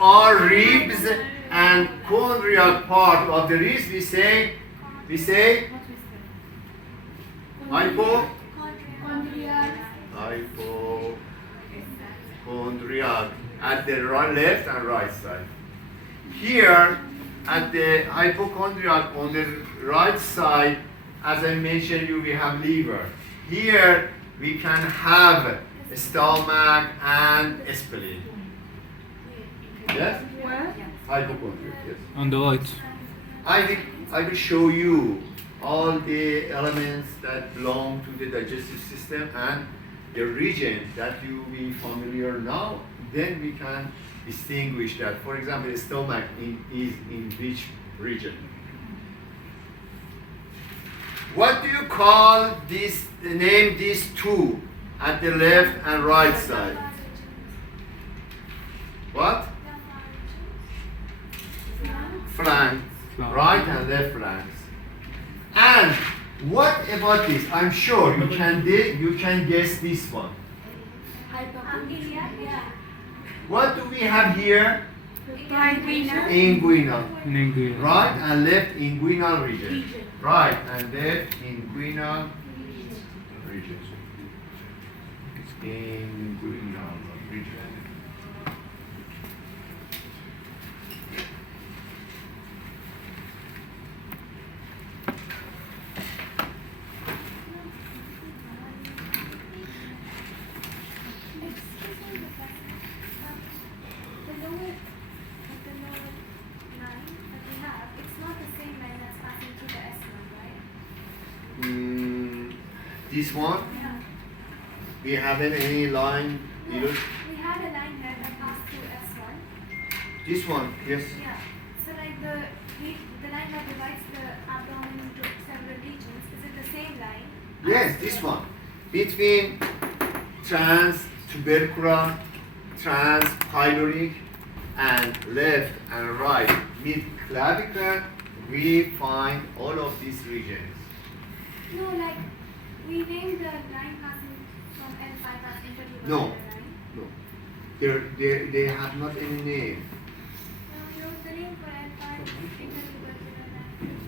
are ribs and chondriac part of the ribs, we say hypochondriac at the left and right side. Here at the hypochondriac on the right side, as I mentioned you, we have liver. Here we can have stomach and spleen. Yes? Hypochondriac, yes. On the right. I will show you all the elements that belong to the digestive system and the region that you will be familiar now. Then we can distinguish that. For example, the stomach is in which region? What do you call this? Name these two at the left and right side. What? Flank. Right and left flanks. And what about this? I'm sure you can guess this one. What do we have here? Inguinal. Right and left inguinal region. Right and left inguinal region. Inguinal region. This one? Yeah. We haven't any line either? We had a line here that passed through S1. This one, yes. Yeah. So like the line that divides the abdomen into several regions, is it the same line? Yes, this one. Between transtubercular, transpyloric, and left and right mid-clavicle, we find all of these regions. No, like we named the line passing from L5 as intertubercular No. line. No. They have not any name. No, you know the name for L5 intertubercular line.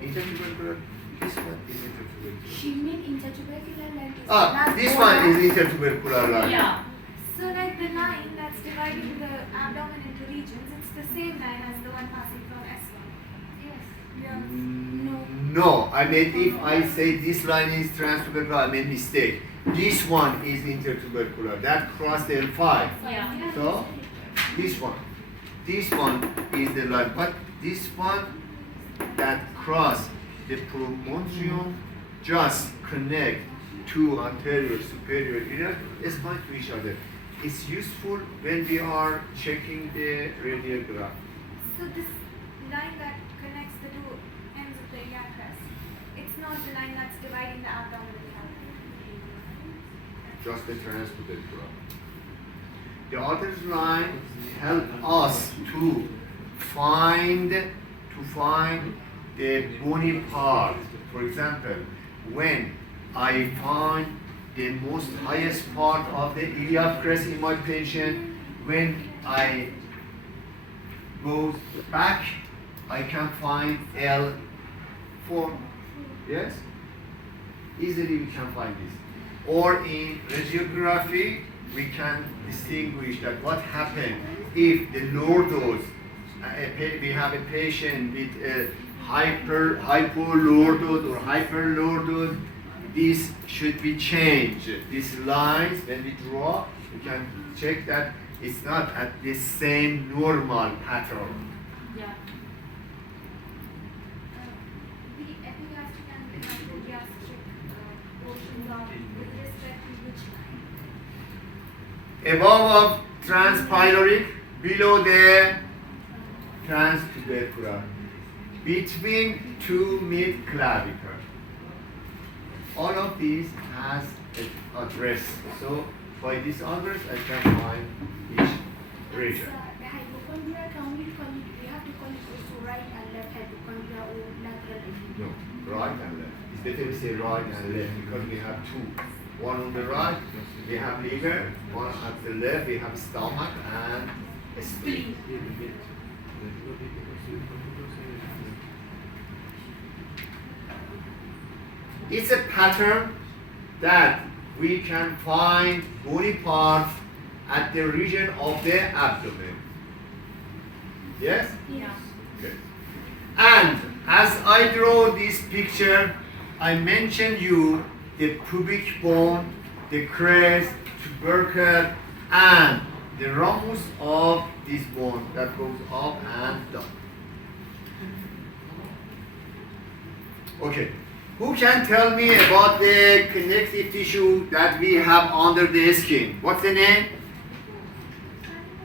Intertubercular, this one is intertubercular. She mean intertubercular line is This one is intertubercular line. Yeah. So like the line that's dividing the abdomen into regions, it's the same line as the one passing from S1. Yes. Yeah. No, I mean if I say this line is transtubercular, I made mistake. This one is intertubercular. That crossed the L5. Yeah. So this one is the line, but this one that cross the promontorium just connect two anterior superior inner spine to each other. It's useful when we are checking the radiograph. So this line that connects the two ends of the iliac crest, it's not the line that's dividing the abdomen and the abdomen. Just the transtubercular. The other line help us to find the bony part. For example, when I find the most highest part of the iliac crest in my patient, when I go back, I can find L4. Yes? Easily we can find this. Or in radiography, we can distinguish that what happened if the lordosis, we have a patient with hypolordosis or hyperlordosis, this should be changed. These lines, when we draw, we can check that it's not at the same normal pattern. Yeah. The epigastric and the hypogastric portions are with respect to which line? Above of transpyloric, below the transtubercular, between two mid-clavicle. All of these has an address. So by this address, I can find each region. The hypochondria, can we call it, we have to call it also right and left hypochondria or lateral and No, right and left. It's better to say right and left because we have two. One on the right, we have liver. One at the left, we have stomach and spleen. It's a pattern that we can find body parts at the region of the abdomen. Yes? Yes. Okay. And as I draw this picture, I mentioned you the pubic bone, the crest, tubercle, and the ramus of this bone that goes up and down. Okay. Who can tell me about the connective tissue that we have under the skin? What's the name?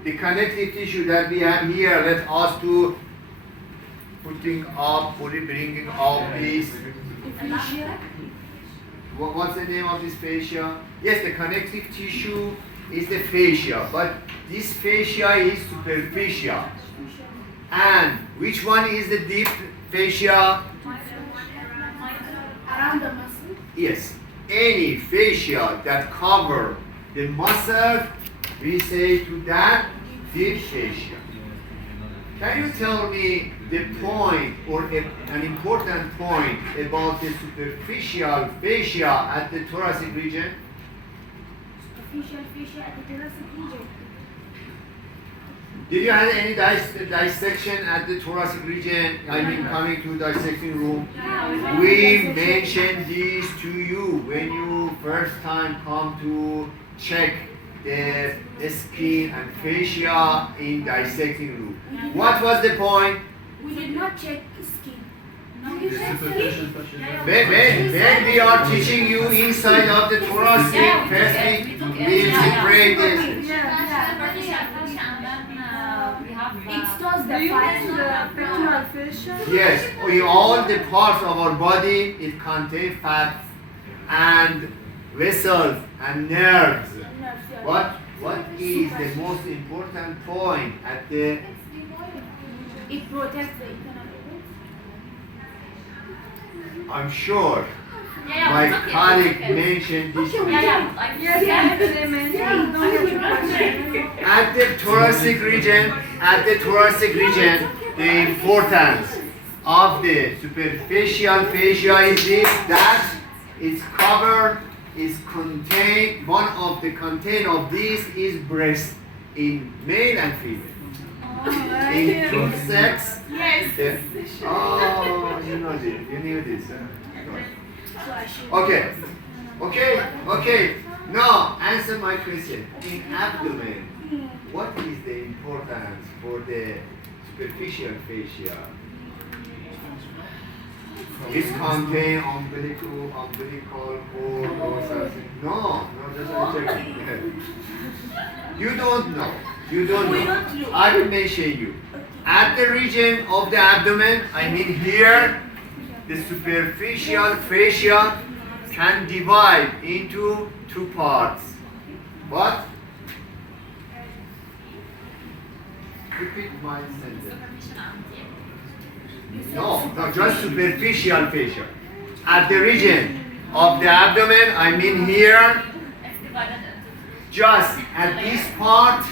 The connective tissue that we have here. Let us to putting up, bringing up this. Fascia. What's the name of this fascia? Yes, the connective tissue is the fascia, but this fascia is superficial. And which one is the deep fascia? Around the muscle. Yes, any fascia that cover the muscle, we say to that deep fascia. Can you tell me the point or an important point about the superficial fascia at the thoracic region? Superficial fascia at the thoracic region. Did you have any dissection at the thoracic region? I mean, coming to dissecting room. We mentioned these to you when you first time come to check the skin and fascia in dissecting room. What was the point? We did not check skin. When we are teaching you inside of the thoracic, first we separate this. It's just Do the you mean fascia. the pectoral fascia? Yes, in all the parts of our body, it contains fats and vessels and nerves. What is the most important point at the? It protects the internal organs. I'm sure my colleague mentioned this. Yes, they mentioned. Don't get your question. At the thoracic region, the importance of the superficial fascia is this, that it's covered, is contained, one of the content of this is breast in male and female. In two sex, Yes. oh, you know this, you knew this. Huh? So I should. Okay. Now answer my question. In abdomen, what is the importance for the superficial fascia? It's contain umbilical cord or something. No, that's not checking. You don't know. I will mention you. At the region of the abdomen, I mean here, the superficial fascia can divide into two parts. What? Repeat my sentence. No, just superficial fascia. At the region of the abdomen, I mean here, just at this part,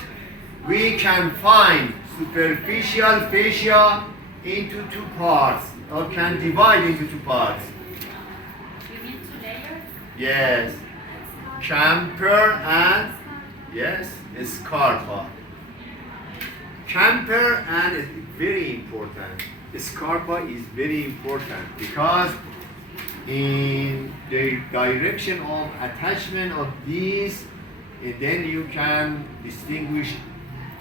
we can find superficial fascia into two parts, or can divide into two parts. You mean 2 layers? Yes. Camper and, yes, scarpa. Camper and is very important. Scarpa is very important because in the direction of attachment of these, then you can distinguish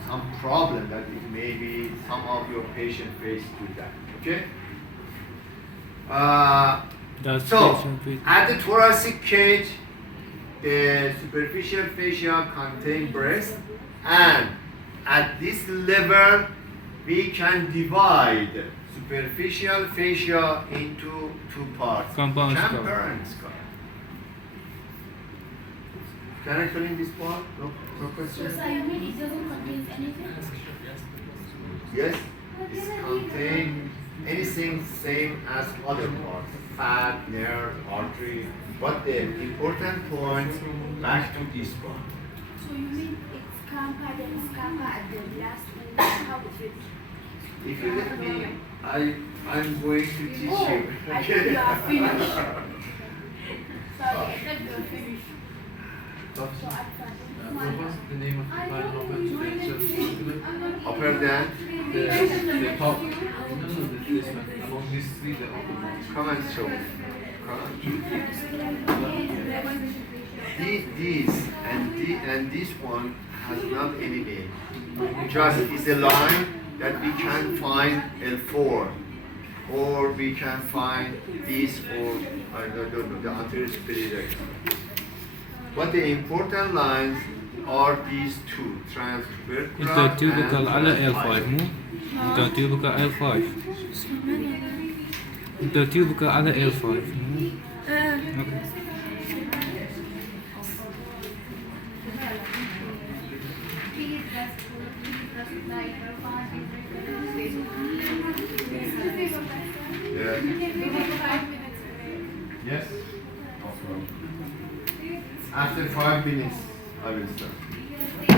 some problem that it may be some of your patient face to that. Okay? So, at the thoracic cage, the superficial fascia contains breast, and at this level, we can divide superficial fascia into two parts, Compound camper scar. and scar. Can I fill in this part? No So question? sir, you mean it doesn't contain anything? Yes, it contains anything same as other parts, fat, nerve, artery, but the important point back to this part. So you mean it's scampa, then scampa at the last If you let me, I'm going to teach Oh, you. I think you are finished. Sorry, I thought you were finished. So I What was the name of the file number? Upper than, The top. No, this one. Among these three, the upper one. come and show me. Come on. These and this one has not any name. Just is a line that we can find L4, or we can find this, or I don't know, the answer is pretty direct. But the important lines are these two, transverse انت تيوبك على L5 مو؟ انت تيوبك على L5 انت تيوبك على L5 مو؟ Yeah. We have 5 minutes away. Yes. After 5 minutes, I will start.